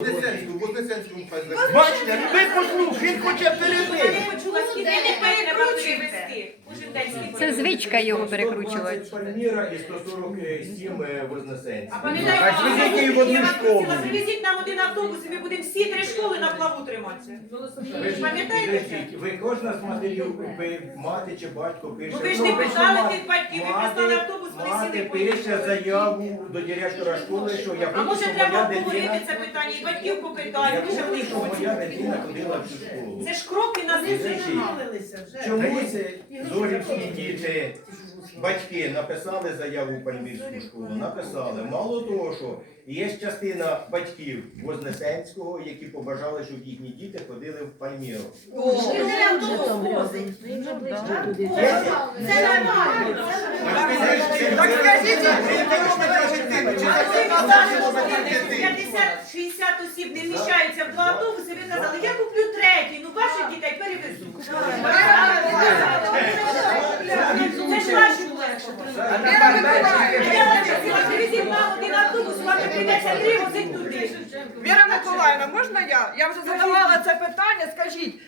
Хай закриє. Бачите, ви послухайте, він хоче перебити. Це звичка його перекручувати. 120 Пальміра і 147 А Вознесенських. пам'ятаєте, А везіть її в одну школу. Привезіть нам один автобус, і ми будемо всі три школи на плаву триматися. Ви ж Пам'ятаєте це? Ви кожна з матерів, ви мати чи батько пише. Ну ви ж не мати. тих батьків, ви прислали автобус, Мати пише заяву до директора школи, що я А хочу, може щоб треба моя обговорити дитина... це питання, і батьків Я хочу, щоб моя дитина ходила в цю школу. Це ж кроки на Підождіть. знищення. Чому це зорівські діти, батьки написали заяву в Пальмірську школу? Написали. Мало того, що є частина батьків Вознесенського, які побажали, щоб їхні діти ходили в Пальміру. Це нормально. Так скажіть, чи це 50-60 осіб не вміщаються в два автобуси, ви казали, я куплю третій, ну ваших дітей перевезу. Це ж ваші. Віра Миколаївна, можна я? Я вже задавала це питання. Скажіть,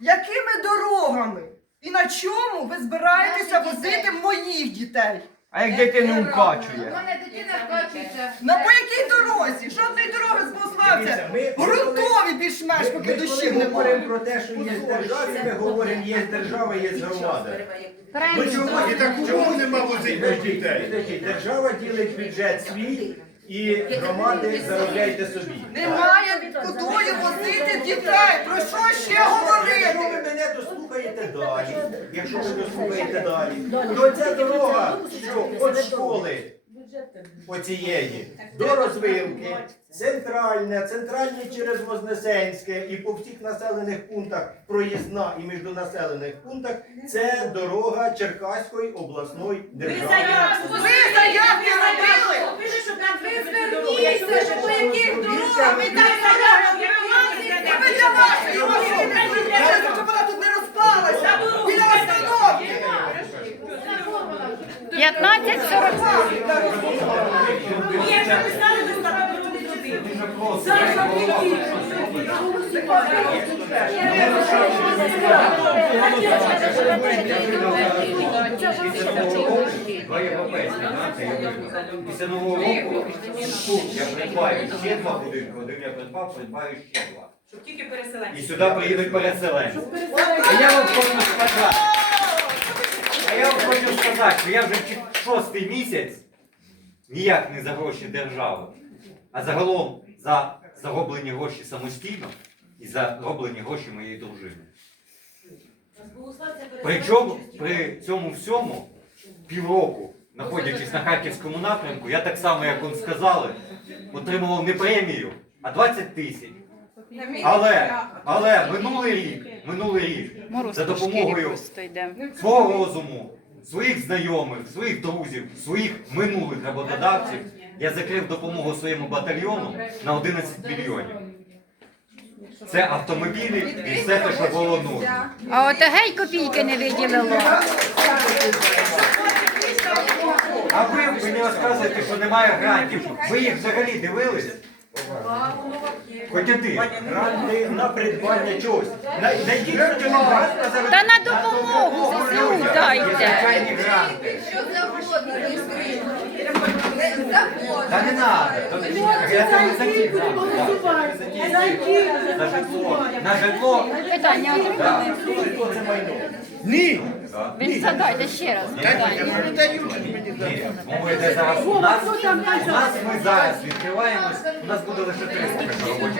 якими дорогами і на чому ви збираєтеся возити моїх дітей? А як дитину укачує? мене дитина качується. На по якій дорозі? Жодної дороги з Бославця. Ми- Грунтові більш-менш, поки ми коли дощів немає. говоримо про те, що є державі, ми говоримо, є держава, є громада. Ну чому І так чому нема возить Підождіть, дітей? підождіть. Держава ділить бюджет свій і громади заробляйте собі. Немає кудою возити дітей. Про що ще говорити? Якщо ви мене дослухаєте далі, якщо ви дослухаєте далі, то ця дорога, що? Від школи оцієї до розвилки, центральне, центральне через Вознесенське і по всіх населених пунктах проїзна і між населених пунктах, це дорога Черкаської обласної держави. Ви заявки робили? Ви зверніться, по яких дорогах? Ви Ви так заявки як Ви для вашої. Щоб вона тут не розпалася. Біля остановки. 15.40. Ні, вже писали листа на дорогу туди. Після нового року тут я придбаю ще два будинки, один я придбав, придбаю ще два. Щоб тільки переселенці. І сюди приїдуть переселенці. А я вам хочу сказати, а я вам хочу сказати, що я вже шостий місяць ніяк не за гроші держави, а загалом за зароблені гроші самостійно і за зароблені гроші моєї дружини. Причому при цьому всьому півроку, знаходячись на харківському напрямку, я так само, як вам сказали, отримував не премію, а 20 тисяч. Але, але минулий рік, минулий рік, за допомогою свого розуму, своїх знайомих, своїх друзів, своїх минулих роботодавців, я закрив допомогу своєму батальйону на 11 мільйонів. Це автомобілі і все те, що було нужно. А от гей копійки не виділило. А ви мені розказуєте, що немає грантів. Ви їх взагалі дивились? Хоч один. Гранти на придбання чогось. На- Найдіть грант на Та на допомогу ЗСУ дайте. Звичайні гранти. Що завгодно, не скрізь. Та не треба. Я це не за ті гранти. На житло. На житло. Питання отримали. Житло це майно. Ні. Ви задайте ще раз питання. Не Ні, зараз у нас. У нас ми зараз відкриваємось, у нас буде лише 300 робочих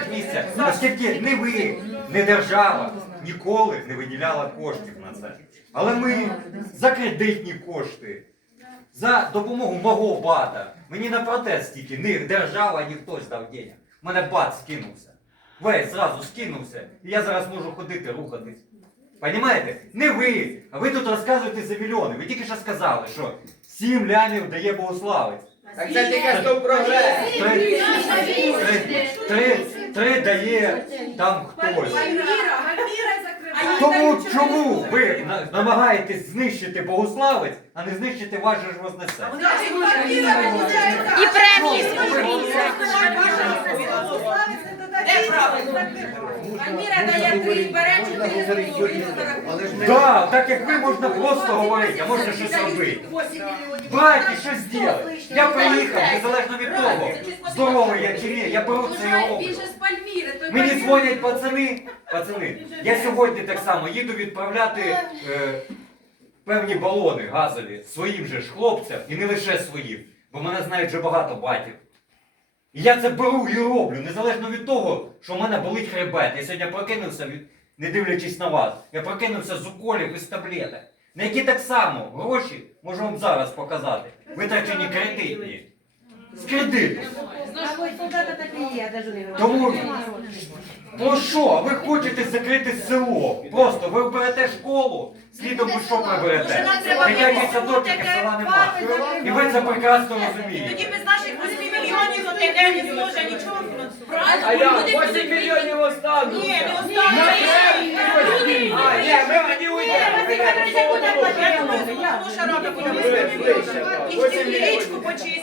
оскільки не ви, не держава ніколи не виділяла коштів на це. Але ми за кредитні кошти, за допомогу мого бата, мені на протест стільки, ні держава, ні хтось дав денег. У мене бат скинувся. Весь зразу скинувся, і я зараз можу ходити, рухатись. Понімаєте? Не ви, а ви тут розказуєте за мільйони. Ви тільки що сказали, що 7 лямів дає Богославець. Так це тільки що прогрес. Три, три, три, дає там хтось. Тому чому ви на- намагаєтесь знищити Богославець, а не знищити ваш же ж Вознесенський? І премії свої різать. Говорити, можна говорити столові Але ж ми Да, так як ви можна просто говорити, а можна щось робити. Браті, щось зробити. Я приїхав, незалежно від того, здоровий я чи ні, я беру це і роблю. Мені дзвонять пацани, пацани, я сьогодні так само їду відправляти е, певні балони газові своїм же ж хлопцям і не лише своїм, бо мене знають вже багато батьків. І я це беру і роблю, незалежно від того, що в мене болить хребет. Я сьогодні прокинувся, від, не дивлячись на вас, я прокинувся з уколів і з таблеток, на які так само гроші можу вам зараз показати, витрачені кредитні. З кредиту. Тому, ну що, ви хочете закрити село? Просто ви берете школу, слідом ви що приберете? Дитячі садочки села нема. І ви це прекрасно розумієте. Тоді без наших 8 мільйонів ОТГ не зможе нічого фінансувати. А я 8 мільйонів остану. Ні, не останнє. А, ні, ми не уйдемо. Я думаю, що Шарака буде. І річку почистити.